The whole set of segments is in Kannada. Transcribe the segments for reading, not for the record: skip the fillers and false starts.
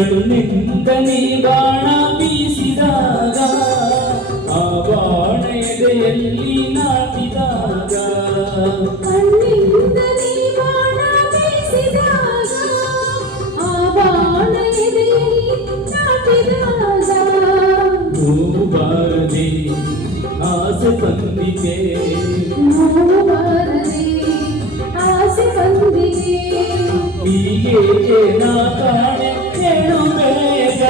ಕಣ್ಣಿಂದ ನೀ ಬಾಣ ಬೀಸಿದಾಗ ಆ ಬಾಣ ಎದೆಯಲ್ಲಿ ನಾಟಿದಾಗ ಕಣ್ಣಿಂದ ನೀ ಬಾಣ ಬೀಸಿದಾಗ ಆ ಬಾಣ ಎದೆಯಲ್ಲಿ ನಾಟಿದಾಗ ನೋವು ಬಾರದೆ ಆಸೆ ಬಂದಿದೆ ನೋವು ಬಾರದೆ ಆಸೆ ಬಂದಿದೆ ಹೀಗೆ ನಾ ಕಾಣೆ ಹೇಳು ಬೇಗ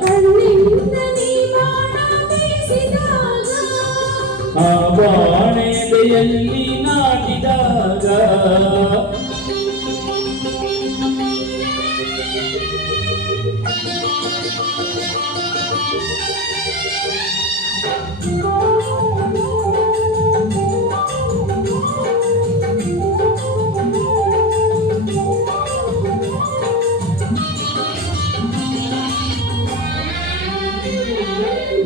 ಕಣ್ಣಿಂದ ನೀ ಬಾಣ ಬೀಸಿದಾಗ ಆ ಬಾಣ ಎದೆಯಲ್ಲಿ ನಾಟಿದಾಗ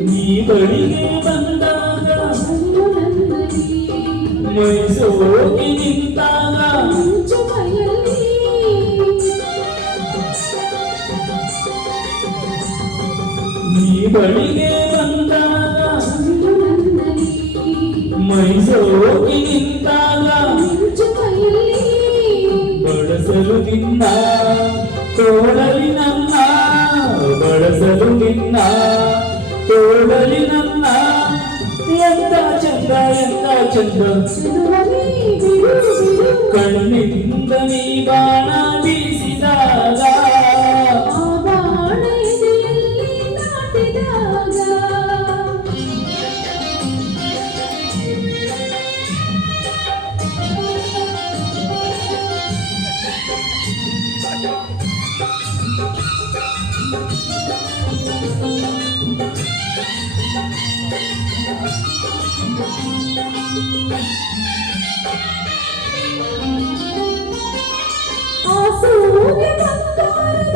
ನೀ ಬಳಿಗೆ ಬಂದಾಗ ಮೈಸೂರಿಗೆ ನಿಂತಾಗ ನೀ ಬಳಿಗೆ ಬಂದಾಗ ಮೈಸೂರಿಗೆ ನಿಂತಾಗ ಬಳಸಲು ನಿನ್ನ ತೋಳಲಿ ನನ್ನ ಬಳಸಲು ನಿನ್ನ ತೋಳಲಿ ನನ್ನ ಎಂತ ಚಂದ ಎಂತ ಚಂದ ಕಣ್ಣಿಂದ ನೀ ಬಾಣ ಬೀಸಿದಾಗ ಆ ಬಾಣ ಎದೆಯಲ್ಲಿ ನಾಟಿದಾಗ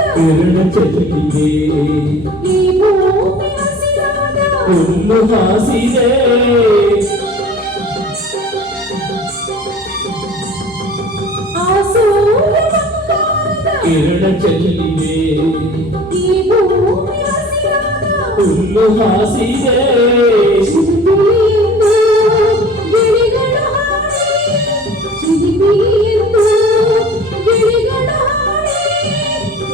ಕಿರಣ ಚೆಲ್ಲಿದೆ ಈ ಭೂಮಿ ಹಸಿರಾದ ಹುಲ್ಲು ಹಾಸಿದೆ ಕಿರಣ ಚೆಲ್ಲಿದೆ ಈ ಭೂಮಿ ಹಸಿರಾದ ಹುಲ್ಲು ಹಾಸಿದೆ ಚಿಲಿಪಿಲಿಯೆಂದು ಗಿಳಿಗಳು ಹಾಡಿ ಚಿಲಿಪಿಲಿಯೆಂದು ಗಿಳಿಗಳು ಹಾಡಿ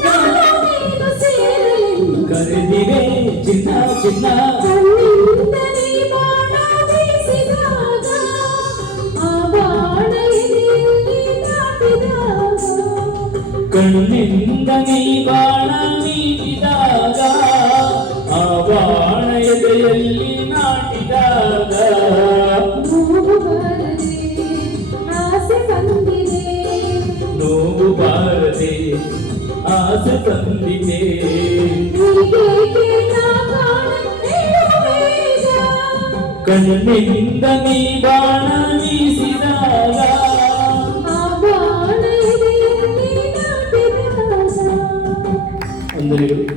ನಾನು ನೀನು ಸೇರಲೆಂದು ಕರೆದಿವೆ ಚಿನ್ನ ಚಿನ್ನ ಕಣ್ಣಿಂದ ನೀ ಬಾಣ ಬೀಸಿದಾಗ ಆ ಬಾಣ ಎದೆಯಲ್ಲಿ ನಾಟಿದಾಗ ಕಣ್ಣಿಂದ ನೀ ಬಾಣ ನೀಡಿದಾಗ ಆ ಬಾಣ ಎದೆಯಲ್ಲಿ ನಾಟಿದಾಗ ನೋವು ಬಾರದೆ ಆಸೆ ಬಂದಿದೆ ನೋವು ಬಾರದೆ ಆಸೆ ತಂದಿದೆ ಹೀಗೇಕೆ ನಾ ಕಾಣುತ್ತೇನೆ ಕಣ್ಣಿಂದ ನೀ ಬಾಣ ಬೀಸಿದಾಗ ಆ ಬಾಣ ಎದೆಯಲ್ಲಿ ನಾಟಿದಾಗ ಅಂದರೆ